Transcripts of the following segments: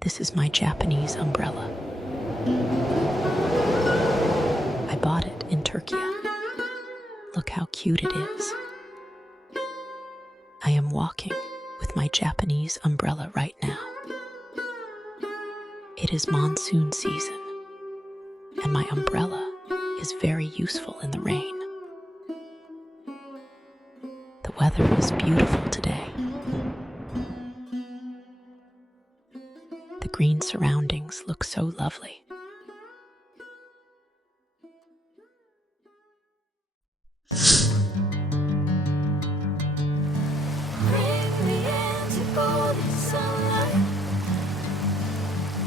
This is my Japanese umbrella. I bought it in Turkey. Look how cute it is. I am walking with my Japanese umbrella right now. It is monsoon season, and my umbrella is very useful in the rain. The weather is beautiful today. The green surroundings look so lovely. Bring me into golden sunlight.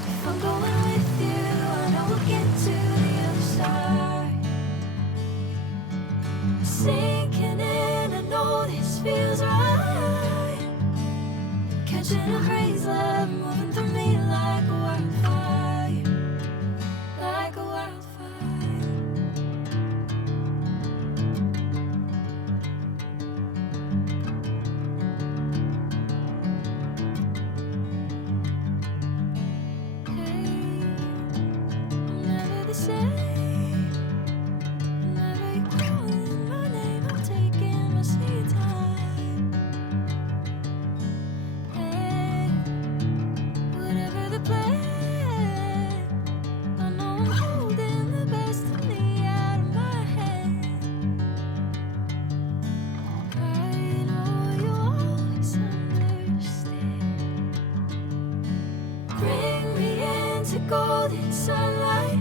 If I'm going with you, I know we'll get to the other side. Sinking in, I know this feels right. Catching a breeze, love moving through me like a wildfire, like a wildfire. I'm never the same. Whenever you're calling my name, I'm taking my sweet time. Hey, whatever the plan, I know I'm holding the best of me out of my hand. I know you'll always understand. Bring me into golden sunlight.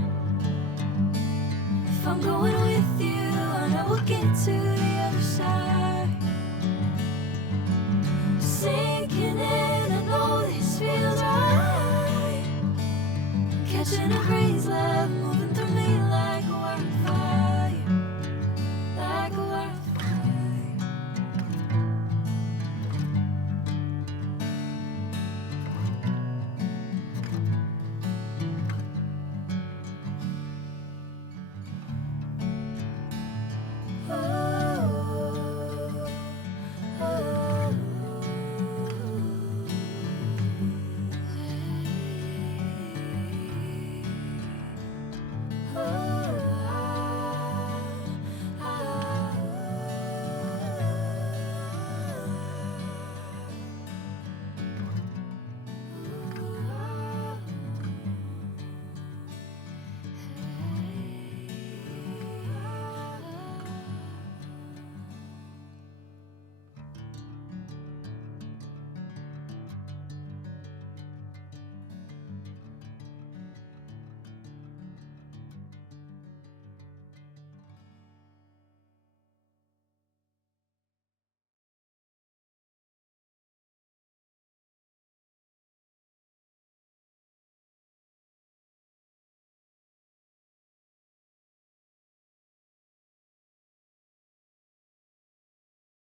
If I'm going with you, I know we'll get to the other side. Sinking in, I know this feels right. Catching a breeze.